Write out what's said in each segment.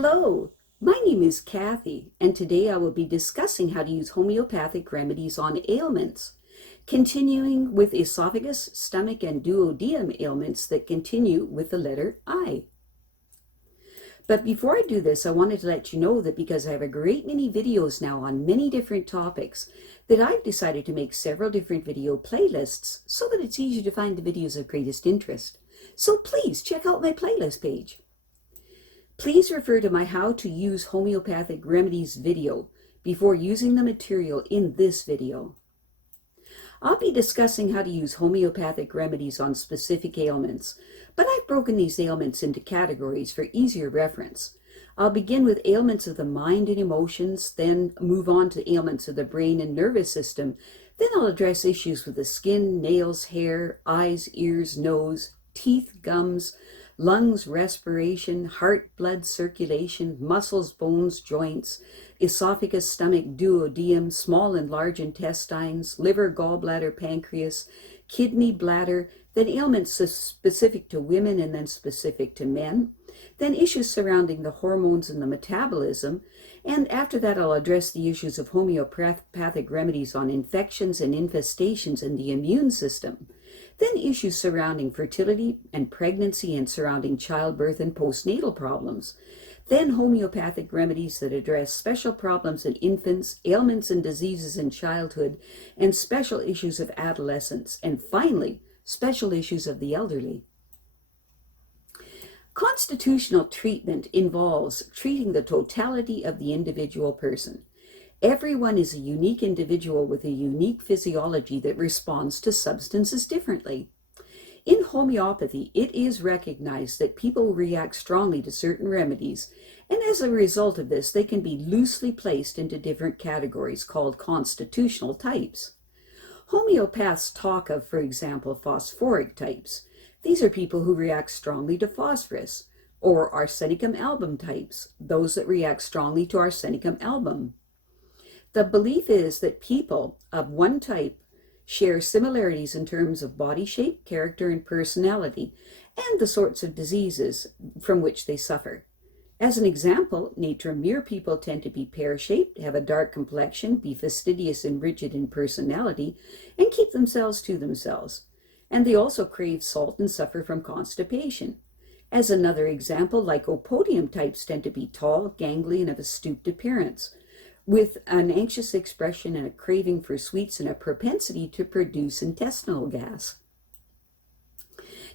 Hello, my name is Kathy, and today I will be discussing how to use homeopathic remedies on ailments, continuing with esophagus, stomach, and duodenum ailments that continue with the letter I. But before I do this, I wanted to let you know that because I have a great many videos now on many different topics, that I've decided to make several different video playlists so that it's easier to find the videos of greatest interest. So please check out my playlist page. Please refer to my How to Use Homeopathic Remedies video before using the material in this video. I'll be discussing how to use homeopathic remedies on specific ailments, but I've broken these ailments into categories for easier reference. I'll begin with ailments of the mind and emotions, then move on to ailments of the brain and nervous system, then I'll address issues with the skin, nails, hair, eyes, ears, nose, teeth, gums, lungs, respiration, heart, blood circulation, muscles, bones, joints, esophagus, stomach, duodenum, small and large intestines, liver, gallbladder, pancreas, kidney, bladder, then ailments specific to women and then specific to men, then issues surrounding the hormones and the metabolism, and after that I'll address the issues of homeopathic remedies on infections and infestations in the immune system. Then issues surrounding fertility and pregnancy and surrounding childbirth and postnatal problems. Then homeopathic remedies that address special problems in infants, ailments and diseases in childhood, and special issues of adolescence. And finally, special issues of the elderly. Constitutional treatment involves treating the totality of the individual person. Everyone is a unique individual with a unique physiology that responds to substances differently. In homeopathy, it is recognized that people react strongly to certain remedies, and as a result of this, they can be loosely placed into different categories called constitutional types. Homeopaths talk of, for example, phosphoric types. These are people who react strongly to phosphorus, or Arsenicum album types, those that react strongly to Arsenicum album. The belief is that people of one type share similarities in terms of body shape, character, and personality, and the sorts of diseases from which they suffer. As an example, Natrum-Muir people tend to be pear-shaped, have a dark complexion, be fastidious and rigid in personality, and keep themselves to themselves. And they also crave salt and suffer from constipation. As another example, Lycopodium types tend to be tall, gangly, and of a stooped appearance, with an anxious expression and a craving for sweets and a propensity to produce intestinal gas.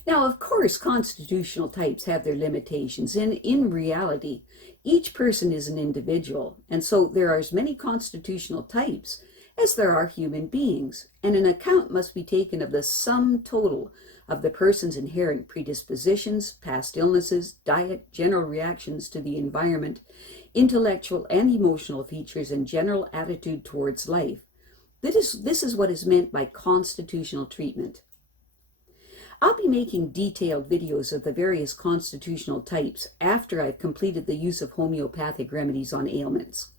Now, of course, constitutional types have their limitations, and in reality, each person is an individual, and so there are as many constitutional types as there are human beings, and an account must be taken of the sum total of the person's inherent predispositions, past illnesses, diet, general reactions to the environment, intellectual and emotional features, and general attitude towards life. This is what is meant by constitutional treatment. I'll be making detailed videos of the various constitutional types after I've completed the use of homeopathic remedies on ailments.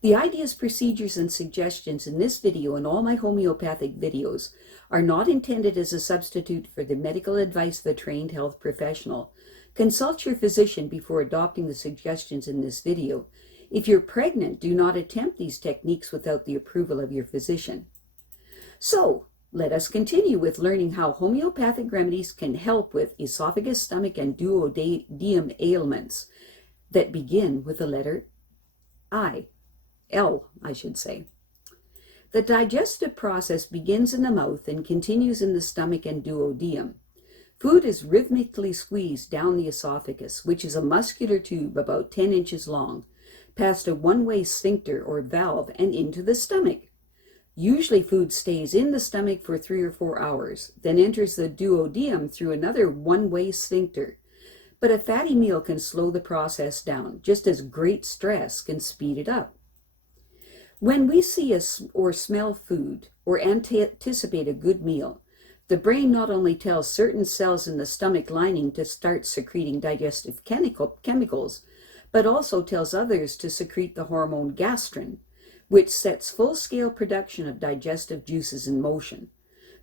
The ideas, procedures, and suggestions in this video and all my homeopathic videos are not intended as a substitute for the medical advice of a trained health professional. Consult your physician before adopting the suggestions in this video. If you're pregnant, do not attempt these techniques without the approval of your physician. So, let us continue with learning how homeopathic remedies can help with esophagus, stomach, and duodenum ailments that begin with the letter L, I should say. The digestive process begins in the mouth and continues in the stomach and duodenum. Food is rhythmically squeezed down the esophagus, which is a muscular tube about 10 inches long, past a one-way sphincter or valve and into the stomach. Usually food stays in the stomach for 3 or 4 hours, then enters the duodenum through another one-way sphincter. But a fatty meal can slow the process down, just as great stress can speed it up. When we see or smell food or anticipate a good meal, the brain not only tells certain cells in the stomach lining to start secreting digestive chemicals, but also tells others to secrete the hormone gastrin, which sets full-scale production of digestive juices in motion.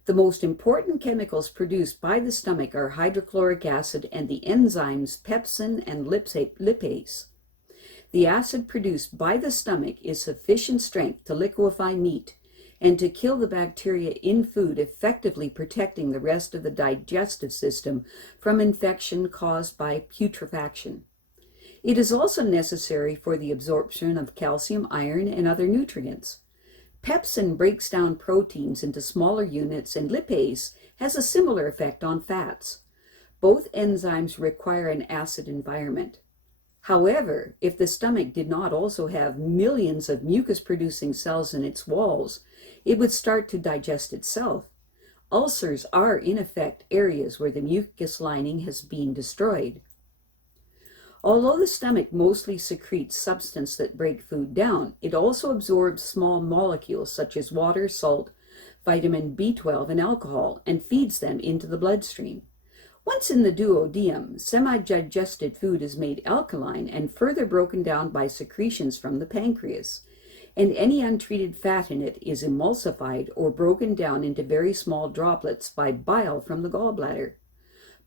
The most important chemicals produced by the stomach are hydrochloric acid and the enzymes pepsin and lipase. The acid produced by the stomach is sufficient strength to liquefy meat and to kill the bacteria in food, effectively protecting the rest of the digestive system from infection caused by putrefaction. It is also necessary for the absorption of calcium, iron, and other nutrients. Pepsin breaks down proteins into smaller units, and lipase has a similar effect on fats. Both enzymes require an acid environment. However, if the stomach did not also have millions of mucus-producing cells in its walls, it would start to digest itself. Ulcers are, in effect, areas where the mucus lining has been destroyed. Although the stomach mostly secretes substances that break food down, it also absorbs small molecules such as water, salt, vitamin B12, and alcohol, and feeds them into the bloodstream. Once in the duodenum, semi-digested food is made alkaline and further broken down by secretions from the pancreas, and any untreated fat in it is emulsified or broken down into very small droplets by bile from the gallbladder.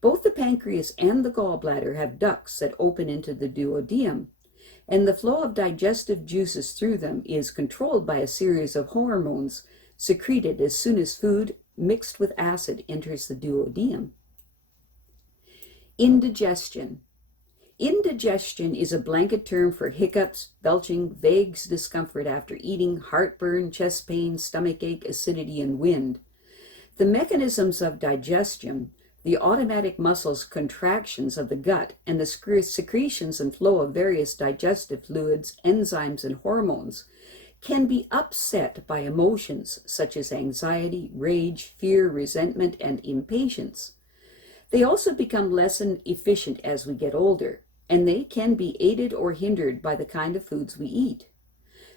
Both the pancreas and the gallbladder have ducts that open into the duodenum, and the flow of digestive juices through them is controlled by a series of hormones secreted as soon as food mixed with acid enters the duodenum. Indigestion. Indigestion is a blanket term for hiccups, belching, vague discomfort after eating, heartburn, chest pain, stomachache, acidity, and wind. The mechanisms of digestion, the automatic muscles contractions of the gut, and the secretions and flow of various digestive fluids, enzymes, and hormones can be upset by emotions such as anxiety, rage, fear, resentment, and impatience. They also become less efficient as we get older, and they can be aided or hindered by the kind of foods we eat.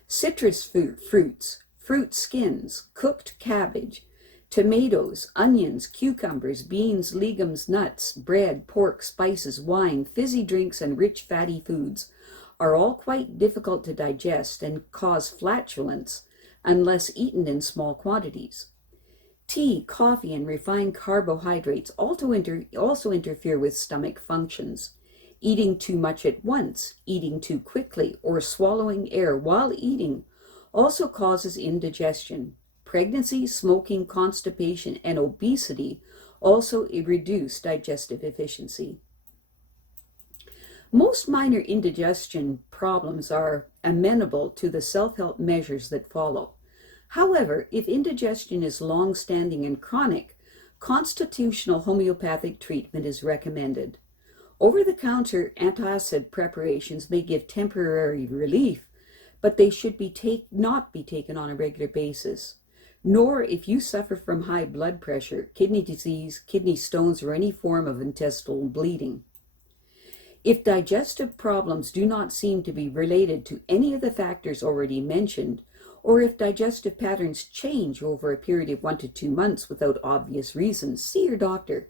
Citrus fruits, fruit skins, cooked cabbage, tomatoes, onions, cucumbers, beans, legumes, nuts, bread, pork, spices, wine, fizzy drinks, and rich fatty foods are all quite difficult to digest and cause flatulence unless eaten in small quantities. Tea, coffee, and refined carbohydrates also interfere with stomach functions. Eating too much at once, eating too quickly, or swallowing air while eating also causes indigestion. Pregnancy, smoking, constipation, and obesity also reduce digestive efficiency. Most minor indigestion problems are amenable to the self-help measures that follow. However, if indigestion is long-standing and chronic, constitutional homeopathic treatment is recommended. Over-the-counter antacid preparations may give temporary relief, but they should not be taken on a regular basis. Nor if you suffer from high blood pressure, kidney disease, kidney stones, or any form of intestinal bleeding. If digestive problems do not seem to be related to any of the factors already mentioned, or if digestive patterns change over a period of 1 to 2 months without obvious reasons, see your doctor.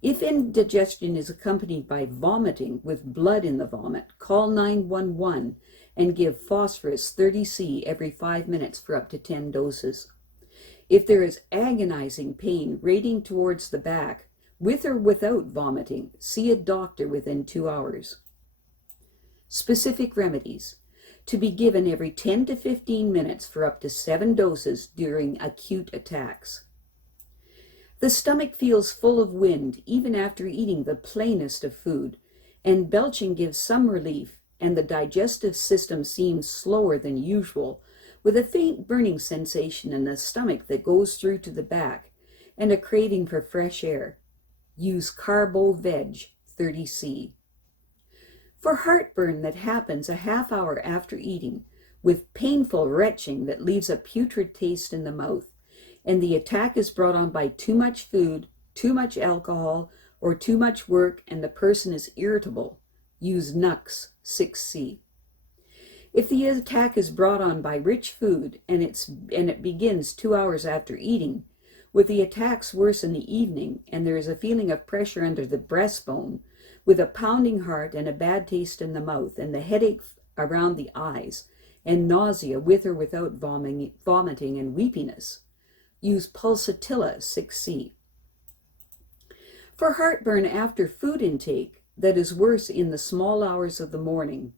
If indigestion is accompanied by vomiting with blood in the vomit, call 911 and give Phosphorus 30C every 5 minutes for up to 10 doses. If there is agonizing pain radiating towards the back, with or without vomiting, see a doctor within 2 hours. Specific remedies. To be given every 10 to 15 minutes for up to 7 doses during acute attacks. The stomach feels full of wind even after eating the plainest of food, and belching gives some relief, and the digestive system seems slower than usual, with a faint burning sensation in the stomach that goes through to the back, and a craving for fresh air. Use Carbo Veg 30C. For heartburn that happens a half hour after eating, with painful retching that leaves a putrid taste in the mouth, and the attack is brought on by too much food, too much alcohol, or too much work, and the person is irritable, use Nux 6C. If the attack is brought on by rich food and it begins 2 hours after eating, with the attacks worse in the evening, and there is a feeling of pressure under the breastbone, with a pounding heart and a bad taste in the mouth, and the headache around the eyes, and nausea with or without vomiting and weepiness, use Pulsatilla 6C. For heartburn after food intake that is worse in the small hours of the morning,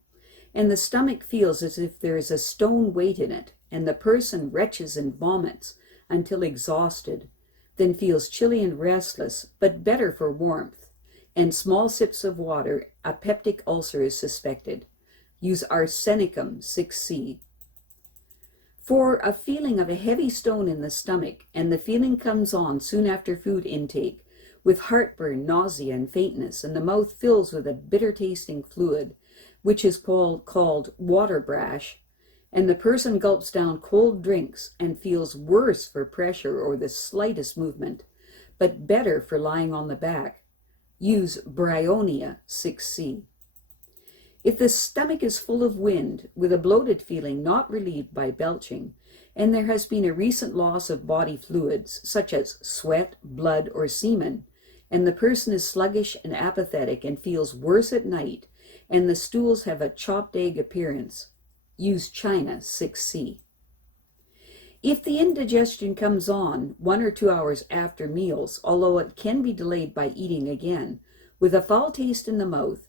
and the stomach feels as if there is a stone weight in it, and the person retches and vomits until exhausted, then feels chilly and restless, but better for warmth, and small sips of water, a peptic ulcer is suspected. Use Arsenicum 6C. For a feeling of a heavy stone in the stomach, and the feeling comes on soon after food intake, with heartburn, nausea, and faintness, and the mouth fills with a bitter-tasting fluid, which is called water brash, and the person gulps down cold drinks and feels worse for pressure or the slightest movement, but better for lying on the back. Use Bryonia 6C. If the stomach is full of wind, with a bloated feeling not relieved by belching, and there has been a recent loss of body fluids, such as sweat, blood, or semen, and the person is sluggish and apathetic and feels worse at night, and the stools have a chopped egg appearance, use China 6C. If the indigestion comes on 1 or 2 hours after meals, although it can be delayed by eating again, with a foul taste in the mouth,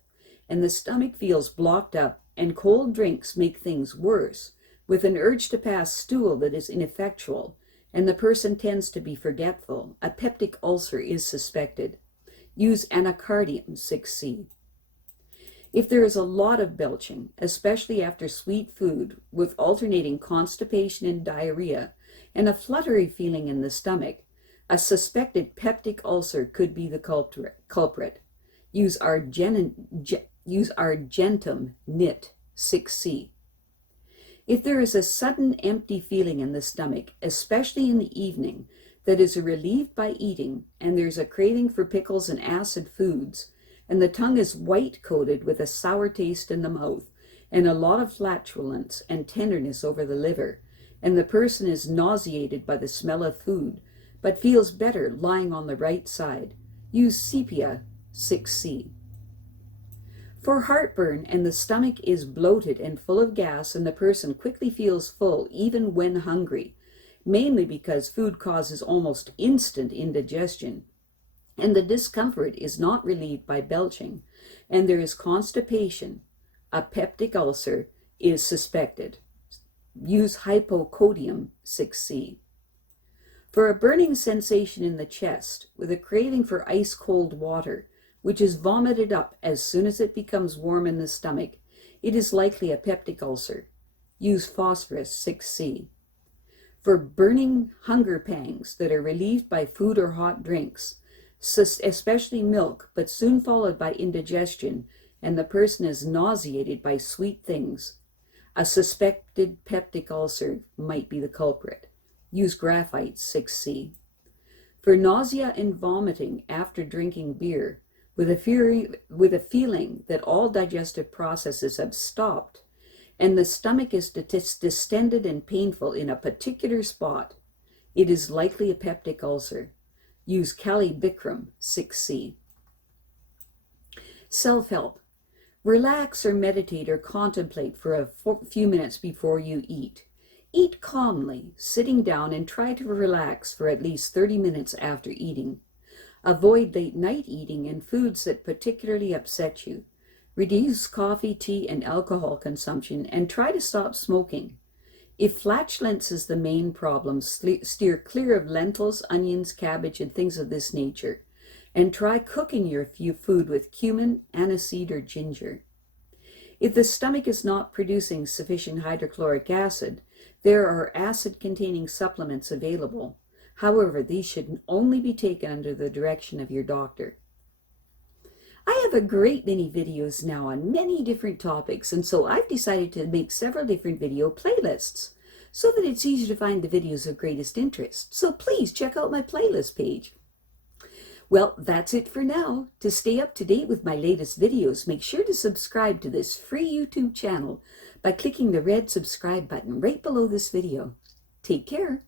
and the stomach feels blocked up, and cold drinks make things worse, with an urge to pass stool that is ineffectual, and the person tends to be forgetful, a peptic ulcer is suspected. Use Anacardium 6C. If there is a lot of belching, especially after sweet food, with alternating constipation and diarrhea, and a fluttery feeling in the stomach, a suspected peptic ulcer could be the culprit. Use Argentum NIT 6C. If there is a sudden empty feeling in the stomach, especially in the evening, that is relieved by eating, and there's a craving for pickles and acid foods, and the tongue is white-coated with a sour taste in the mouth, and a lot of flatulence and tenderness over the liver, and the person is nauseated by the smell of food, but feels better lying on the right side, use Sepia 6C. For heartburn and the stomach is bloated and full of gas, and the person quickly feels full even when hungry, mainly because food causes almost instant indigestion, and the discomfort is not relieved by belching, and there is constipation, a peptic ulcer is suspected. Use Hycopodium 6C. For a burning sensation in the chest, with a craving for ice-cold water, which is vomited up as soon as it becomes warm in the stomach, it is likely a peptic ulcer. Use Phosphorus 6C. For burning hunger pangs that are relieved by food or hot drinks, especially milk, but soon followed by indigestion, and the person is nauseated by sweet things, a suspected peptic ulcer might be the culprit. Use Graphites 6C. For nausea and vomiting after drinking beer, with a feeling that all digestive processes have stopped, and the stomach is distended and painful in a particular spot, it is likely a peptic ulcer. Use Bichrom 6C. Self-help. Relax or meditate or contemplate for a few minutes before you eat. Eat calmly, sitting down, and try to relax for at least 30 minutes after eating. Avoid late night eating and foods that particularly upset you. Reduce coffee, tea, and alcohol consumption, and try to stop smoking. If flatulence is the main problem, steer clear of lentils, onions, cabbage, and things of this nature, and try cooking your food with cumin, aniseed, or ginger. If the stomach is not producing sufficient hydrochloric acid, there are acid-containing supplements available. However, these should only be taken under the direction of your doctor. I have a great many videos now on many different topics, and so I've decided to make several different video playlists so that it's easy to find the videos of greatest interest. So please check out my playlist page. Well, that's it for now. To stay up to date with my latest videos, make sure to subscribe to this free YouTube channel by clicking the red subscribe button right below this video. Take care.